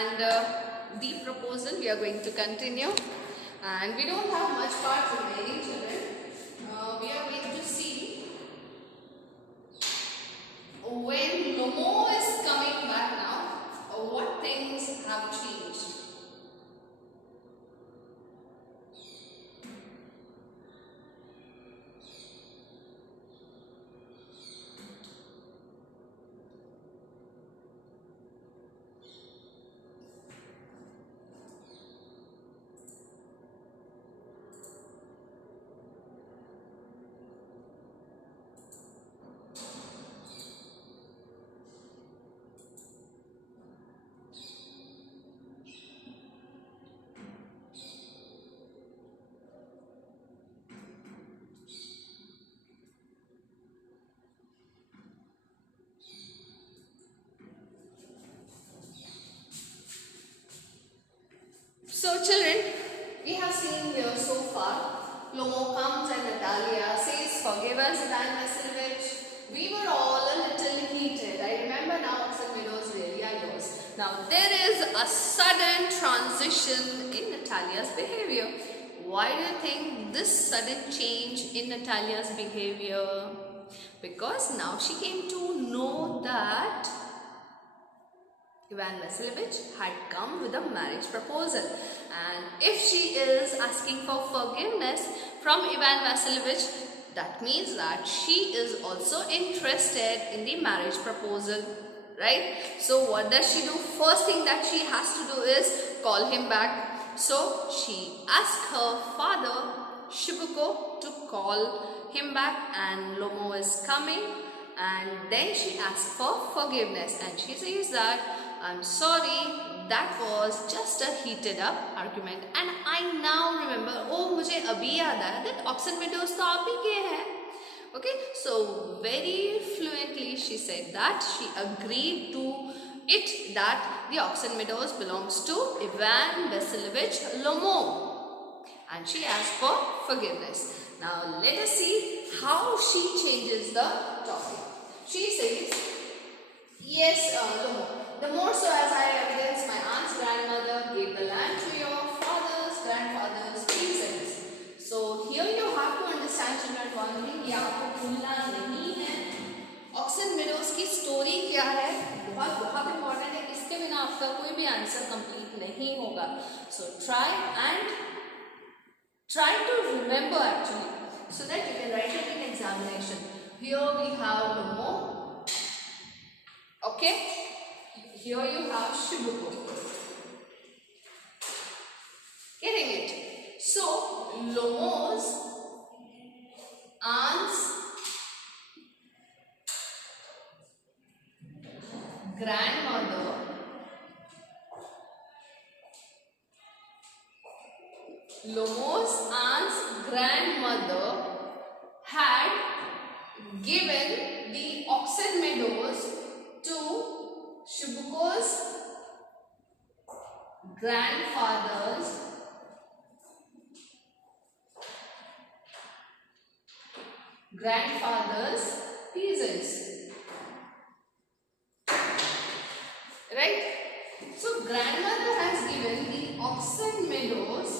and the proposal we are going to continue, and we don't have much part remaining, children. We are going to see when Lomo is coming back now, what things have changed. So children, we have seen here so far, Lomo comes and Natalia says, "Forgive us, Ivan Vasilovich. We were all a little heated. I remember now, Oxen Meadows really are yours." Now there is a sudden transition in Natalia's behavior. Why do you think this sudden change in Natalia's behavior? Because now she came to know that Ivan Vasilovich had come with a marriage proposal, and if she is asking for forgiveness from Ivan Vasilovich, that means that she is also interested in the marriage proposal, right? So what does she do? First thing that she has to do is call him back. So she asked her father Shibuko to call him back, and Lomo is coming, and then she asked for forgiveness, and she says that, "I'm sorry, that was just a heated up argument, and I now remember, oh मुझे अभी याद आया that Oxen Meadows तो आप ही के हैं." Okay, so very fluently she said that she agreed to it that the Oxen Meadows belongs to Ivan Vasilovich Lomo, and she asked for forgiveness. Now let us see how she changes the topic. She says, "Yes, Lomo, the more so as I evidence my aunt's grandmother gave the land to your father's grandfather's peasants." So here you have to understand, children, one thing, ये आपको भूलना नहीं है, Oxen Meadows की story क्या है, बहुत बहुत इम्पोर्टेंट है. इसके बिना आपका कोई भी आंसर कंप्लीट नहीं होगा. So try to remember actually, so that you can write it in examination. Here we have Lomo. Okay. Here you have Shibuko. Getting it? So, Lomo's aunt's grandmother had given the Oxen Meadows to Shibuko's grandfather's peasants, right? So grandmother has given the Oxen Meadows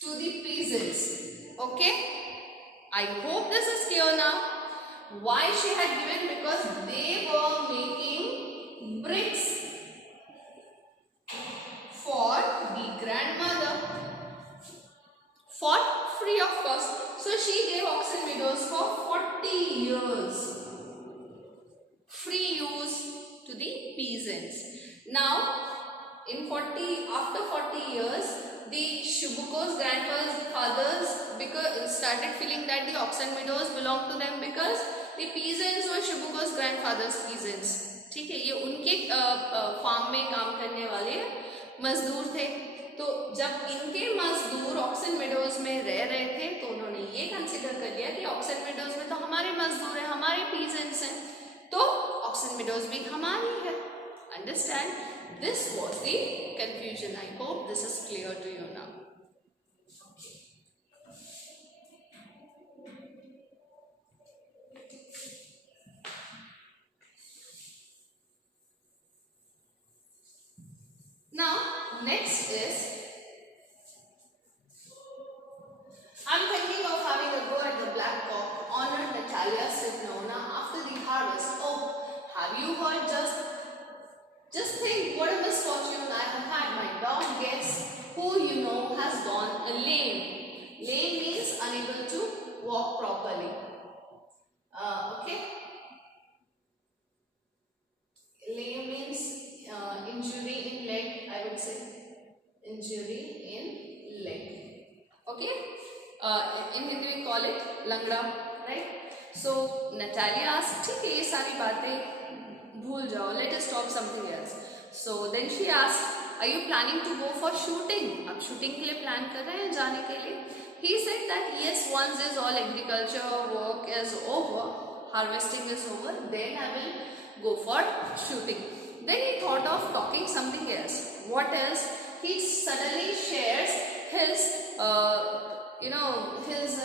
to the peasants. Okay, I hope this is clear now. Why she had given? Because they were making bricks for the grandmother for free of cost. So she gave Oxen Meadows for 40 years free use to the peasants. Now after 40 years, the Shibuko's grandfathers started feeling that the Oxen Meadows belonged to them, because the peasants were Shibuko's grandfather's peasants. ठीक है, ये उनके farm में काम करने वाले मजदूर थे. तो जब इनके मजदूर ऑक्सन मेडोज में रह रहे थे, तो उन्होंने ये कंसिडर कर लिया कि ऑक्सन मेडोज में तो हमारे मजदूर हैं, हमारे पीजेंट्स हैं, तो ऑक्सन मेडोज भी हमारी है. Understand? This was the confusion. I hope this is clear to you now. next is, I'm thinking of having a go at the black cock, honored Natalia Simona after the harvest. Oh, have you heard? Just think what a misfortune I have had. My dog guess who you know has gone lame. Lame means unable to walk properly. Okay. Lame means injury in leg, I would say. Injury in leg. Okay. In Hindi we call it langra, right? So Natalia asked, ठीक है ये सारी बातें भूल जाओ, let us talk something else. So then she asked, are you planning to go for shooting? अब shooting के लिए plan कर रहे हैं जाने के लिए? He said that yes, once is all agriculture work is over, harvesting is over, then I will go for shooting. Then he thought of talking something else. What else? He suddenly shares his his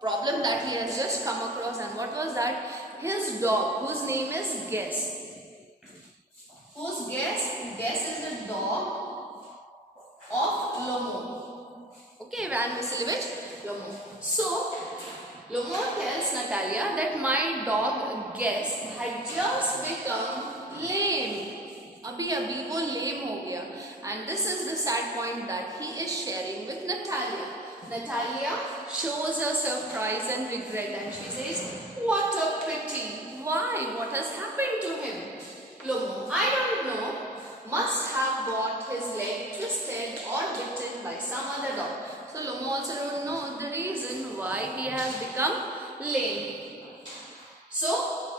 problem that he has just come across. And what was that? His dog, whose name is Guess. Whose Guess? Guess is the dog of Lomo. Okay, Ivan Vasilevich, Lomo. So Lomo tells Natalia that my dog Guess had just become lame. अभी वो lame हो गया. And this is the sad point that he is sharing with Natalia. Natalia shows her surprise and regret, and she says, what a pity. Why? What has happened to him? Lomo, I don't know. Must have got his leg twisted or bitten by some other dog. So Lomo also don't know the reason why he has become lame. So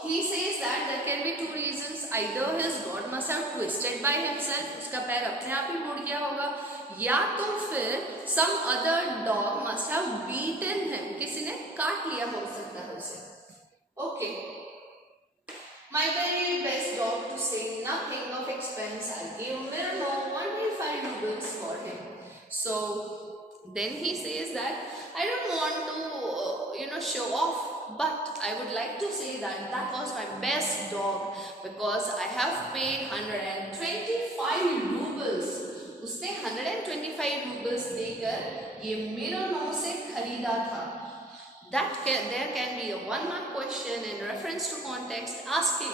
he says that there can be two reasons. Either his God must have twisted by himself, उसका पैर अपने आप ही मुड़ गया होगा, या तो फिर some other dog must have beaten him, किसी ने काट लिया हो सकता है उसे. Okay. My very best dog, to say nothing of expense, I gave Mirno 125 rubles for him. So then he says that I don't want to show off, but I would like to say that that was my best dog because I have paid 125 rubles. उसने 125 rubles देकर ये Mirno से खरीदा था. There can be a one-mark question in reference to context asking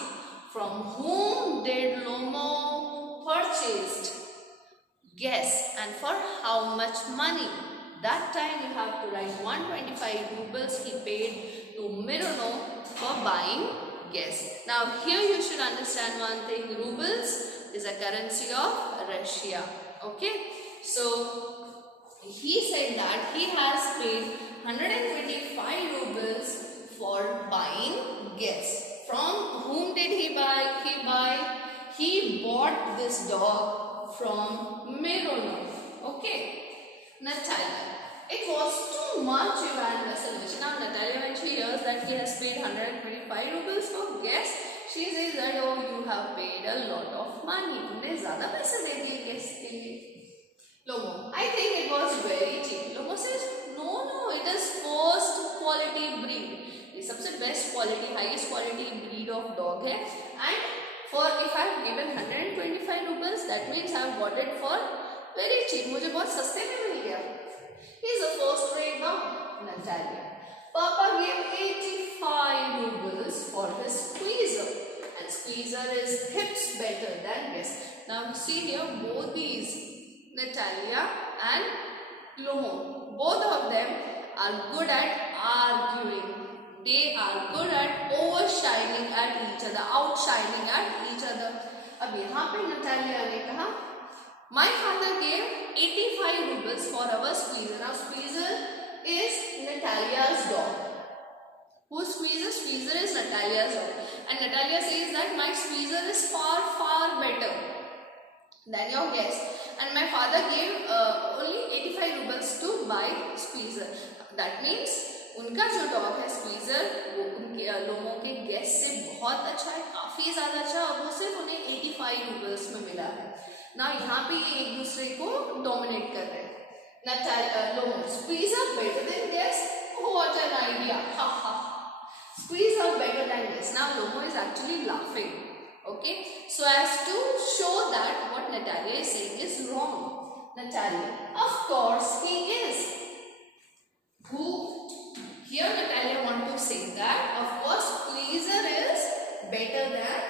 from whom did Lomo purchased? Guess, and for how much money? That time you have to write 125 rubles he paid to Mirno for buying Guess. Now here you should understand one thing. Rubles is a currency of Russia. Okay. So he said that he has paid 125 rubles for buying Guess. From whom did he buy? He bought this dog from Mirno. Okay. Natalia. It was too much, Ivan Vasilevich. Now Natalia, when she hears that he has paid 125 rubles for Guess, she says that, oh, you have paid a lot of money. तुमने ज़्यादा पैसे दे दिए Guess के लिए. Lomo, I think it was very cheap. Lomo says, no, it is first quality breed. ये सबसे best quality, highest quality breed of dog है. And if I have given 125 rubles, that means I have got it for very cheap. मुझे बहुत सस्ते में मिल गया. He is a first rate dog. Natalia. Papa gave 85 rubles for his squeezer. And squeezer is hips better than Guess. Now see here, both these, Natalia and Lomo, both of them are good at arguing. They are good at overshining at each other, outshining at each other. अब यहाँ पे Natalia ने कहा, my father gave 85 rubles for our squeezer. Now squeezer is Natalia's dog. Whose squeezer? Squeezer is Natalia's dog. And Natalia says that my squeezer is far better than your Guess. And my father gave only 85 rubles to buy squeezer. That means उनका जो dog है squeezer वो उनके लोगों के Guess से बहुत अच्छा है, काफ़ी ज़्यादा अच्छा, और वो सिर्फ उन्हें 85 रूबल्स में मिला है ना. यहाँ पे ये एक दूसरे को डोमिनेट कर रहे हैं. लोगों squeezer better than Guess. What an idea. Squeezer better than Guess. Now Lomo is actually laughing. Okay, so as to show that what Natalia is saying is wrong. Natalia, of course he is. Who? Here Natalia want to say that of course Squeezer is better than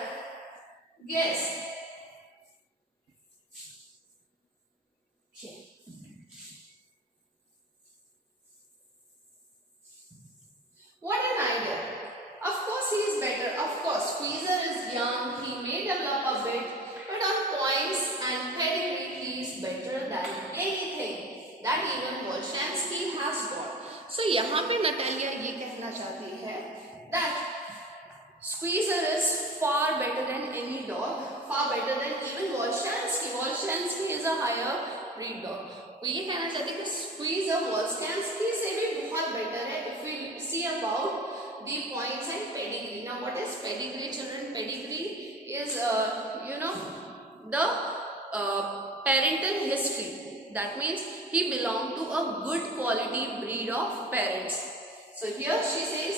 Guess. Okay. What an idea. Of course he is better. Of course Squeezer is young. He may develop a bit, but on points and pedigree he is better than anything that even Volshansky has got. So यहाँ पे Natalia ये कहना चाहती है that Squeezer is far better than any dog, far better than even Volshansky. Volshansky is a higher breed dog. वो ये कहना चाहते हैं कि Squeezer Volshansky से भी बहुत better है if we see about the points and pedigree. Now what is pedigree, children? Pedigree is the parental history. That means he belonged to a good quality breed of parents. So here she says,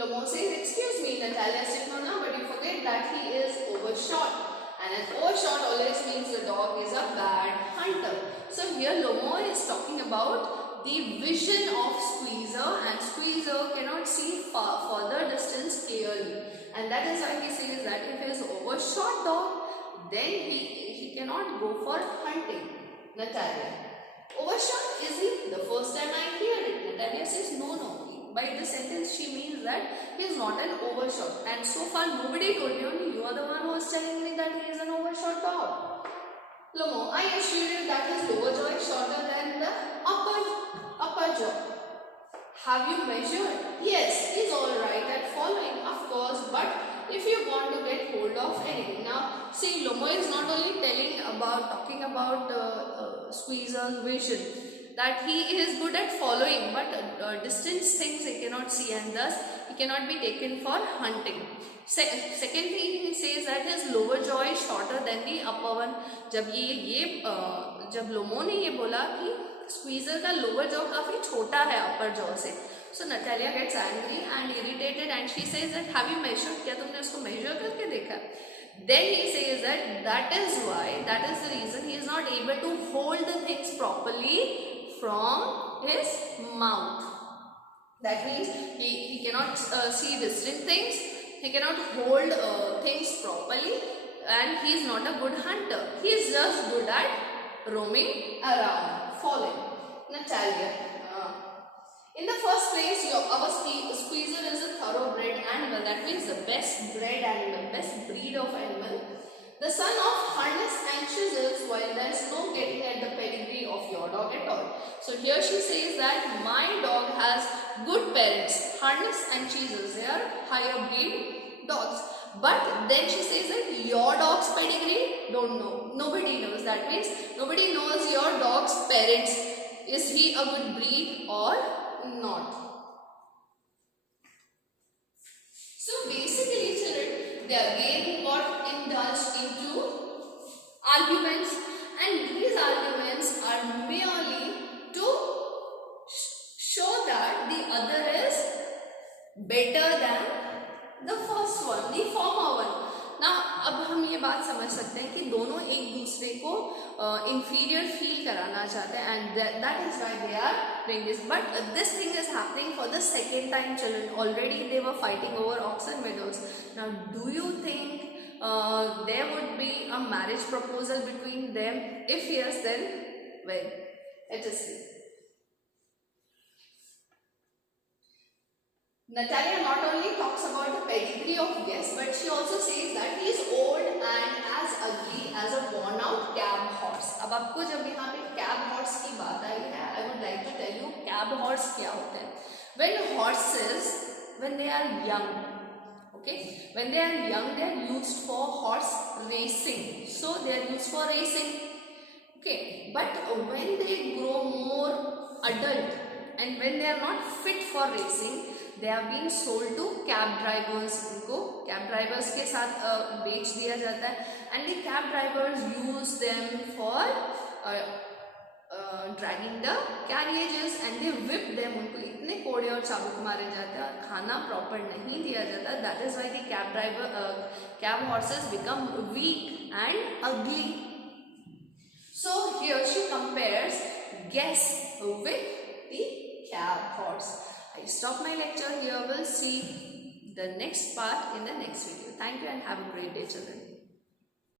Lomo says, excuse me, Natalia said, no, but you forget that he is overshot. And an overshot always means the dog is a bad hunter. So here Lomo is talking about the vision of Squeezer, and Squeezer cannot see further distance clearly. And that is why he says that if he is overshot dog, then he cannot go for hunting. Natalia, overshot, is he? The first time I hear it. Natalia says, no. By this sentence, she means that he is not an overshot. And so far, nobody told me, only you are the one who is telling me that he is an overshot dog. Lomo, I assure you that his lower jaw is shorter than the upper jaw. Have you measured? Yes, he is alright at following, of course, but if you want to get hold of anything. Now, see, Lomo is not only talking about Squeezer's vision, that he is good at following, but distance things he cannot see, and thus he cannot be taken for hunting. Second thing he says that his lower jaw is shorter than the upper one. जब लोमो ने ये बोला कि Squeezer का lower jaw काफी छोटा है upper jaw से, so Natalia gets angry and irritated, and she says that have you measured? क्या तुमने उसको measure करके देखा? Then he says that is the reason he is not able to hold the things properly from his mouth. That means he cannot see distant things, he cannot hold things properly, and he is not a good hunter. He is just good at roaming around, following. Natalia, in the first place, our Squeezer is a thoroughbred animal. That means the best bred animal, best breed of animal. The son of harness and chisels, while there is no getting at the pedigree of your dog at all. So here she says that my dog has good parents, harness and chisels. They are higher breed dogs. But then she says that your dog's pedigree, don't know. Nobody knows. That means nobody knows your dog's parents. Is he a good breed or not? So basically, children, they again got indulged into arguments, and these arguments are merely to show that the other is better than the first one, the former one. Now, अब हम ये बात समझ सकते हैं कि दोनों एक दूसरे को inferior feel कराना चाहते हैं, and that is why they are doing this. But this thing is happening for the second time, children. Already they were fighting over oxen meadows. Now, do you think there would be a marriage proposal between them? If yes, then well, let us see. Natalia not only talks about the pedigree of Guess, but she also says that he is old and as ugly as a worn out cab horse. अब आपको जब यहाँ पे cab horse की बात आई है, I would like to tell you cab horse क्या होते हैं. When they are young, okay, when they are young, they are used for horse racing. So they are used for racing, okay. But when they grow more adult and when they are not fit for racing, they have been sold to cab drivers. उनको cab drivers के साथ बेच दिया जाता है, and the cab drivers use them for dragging the carriages, and they whip them. उनको इतने कोड़े और चाबुक मारे जाते हैं और खाना प्रॉपर नहीं दिया जाता. That is why the cab horses become weak and ugly. So here she compares guests with the cab horse. I stop my lecture here. We'll see the next part in the next video. Thank you and have a great day, children.